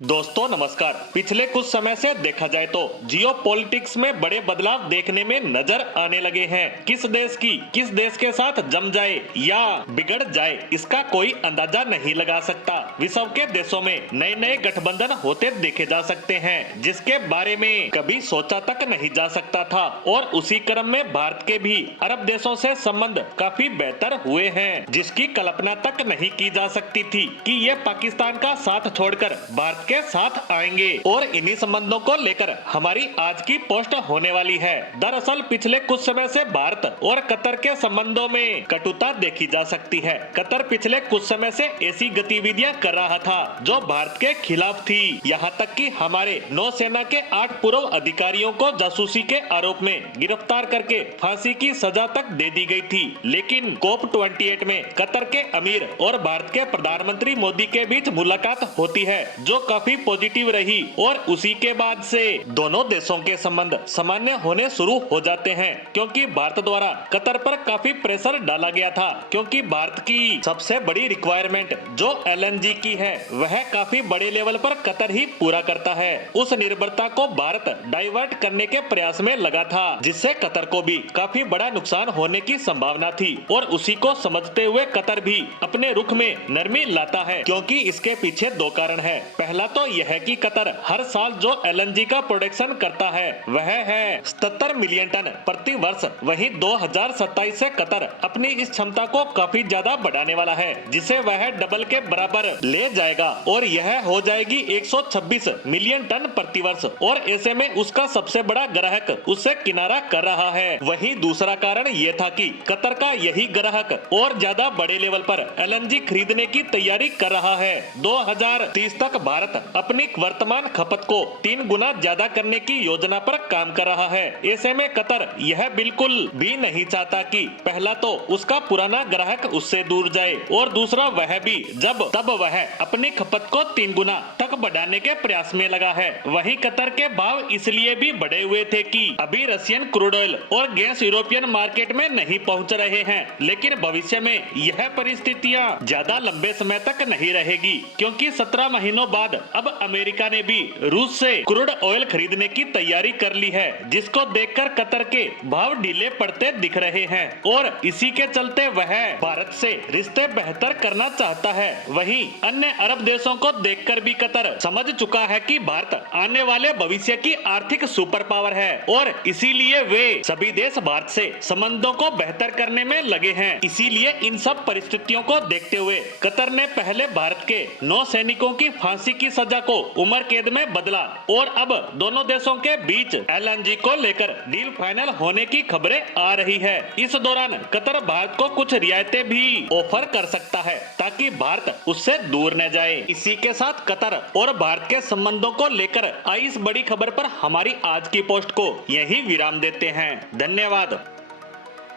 दोस्तों नमस्कार। पिछले कुछ समय से देखा जाए तो जियो पॉलिटिक्स में बड़े बदलाव देखने में नजर आने लगे हैं। किस देश के साथ जम जाए या बिगड़ जाए इसका कोई अंदाजा नहीं लगा सकता। विश्व के देशों में नए नए गठबंधन होते देखे जा सकते हैं जिसके बारे में कभी सोचा तक नहीं जा सकता था। और उसी क्रम में भारत के भी अरब देशों से संबंध काफी बेहतर हुए हैं जिसकी कल्पना तक नहीं की जा सकती थी कि ये पाकिस्तान का साथ छोड़कर भारत के साथ आएंगे। और इन्हीं संबंधों को लेकर हमारी आज की पोस्ट होने वाली है। दरअसल पिछले कुछ समय से भारत और कतर के संबंधों में कटुता देखी जा सकती है। कतर पिछले कुछ समय से ऐसी गतिविधियां कर रहा था जो भारत के खिलाफ थी। यहाँ तक कि हमारे नौसेना के 8 पूर्व अधिकारियों को जासूसी के आरोप में गिरफ्तार करके फांसी की सजा तक दे दी गई थी। लेकिन COP28 में कतर के अमीर और भारत के प्रधानमंत्री मोदी के बीच मुलाकात होती है जो काफी पॉजिटिव रही और उसी के बाद से दोनों देशों के संबंध सामान्य होने शुरू हो जाते हैं क्योंकि भारत द्वारा कतर पर काफी प्रेशर डाला गया था क्योंकि भारत की सबसे बड़ी रिक्वायरमेंट जो LNG की है वह काफी बड़े लेवल पर कतर ही पूरा करता है। उस निर्भरता को भारत डाइवर्ट करने के प्रयास में लगा था जिससे कतर को भी काफी बड़ा नुकसान होने की संभावना थी और उसी को समझते हुए कतर भी अपने रुख में नरमी लाता है क्योंकि इसके पीछे दो कारण है। पहला तो यह कि कतर हर साल जो LNG का प्रोडक्शन करता है वह है 77 मिलियन टन प्रति वर्ष। वहीं 2027 से कतर अपनी इस क्षमता को काफी ज्यादा बढ़ाने वाला है जिसे वह डबल के बराबर ले जाएगा और यह हो जाएगी 126 मिलियन टन प्रति वर्ष। और ऐसे में उसका सबसे बड़ा ग्राहक उससे किनारा कर रहा है। वहीं दूसरा कारण ये था कि कतर का यही ग्राहक और ज्यादा बड़े लेवल पर LNG खरीदने की तैयारी कर रहा है। 2030 तक भारत अपनी वर्तमान खपत को 3 गुना ज्यादा करने की योजना पर काम कर रहा है। ऐसे में कतर यह बिल्कुल भी नहीं चाहता कि पहला तो उसका पुराना ग्राहक उससे दूर जाए और दूसरा वह भी तब वह अपनी खपत को 3 गुना तक बढ़ाने के प्रयास में लगा है। वहीं कतर के भाव इसलिए भी बढ़े हुए थे कि अभी रशियन क्रूड ऑयल और गैस यूरोपियन मार्केट में नहीं पहुंच रहे हैं, लेकिन भविष्य में यह परिस्थितियां ज्यादा लंबे समय तक नहीं रहेगी क्योंकि 17 महीनों बाद अब अमेरिका ने भी रूस से क्रूड ऑयल खरीदने की तैयारी कर ली है जिसको देखकर कतर के भाव ढीले पड़ते दिख रहे हैं और इसी के चलते वह भारत से रिश्ते बेहतर करना चाहता है। वहीं अन्य अरब देशों को देखकर भी कतर समझ चुका है कि भारत आने वाले भविष्य की आर्थिक सुपर पावर है और इसीलिए वे सभी देश भारत से संबंधों को बेहतर करने में लगे हैं। इसीलिए इन सब परिस्थितियों को देखते हुए कतर ने पहले भारत के 9 सैनिकों की फांसी की सजा को उम्र कैद में बदला और अब दोनों देशों के बीच LNG को लेकर डील फाइनल होने की खबरें आ रही है। इस दौरान कतर भारत को कुछ रियायतें भी ऑफर कर सकता है ताकि भारत उससे दूर न जाए। इसी के साथ कतर और भारत के संबंधों को लेकर आई इस बड़ी खबर पर हमारी आज की पोस्ट को यही विराम देते हैं। धन्यवाद।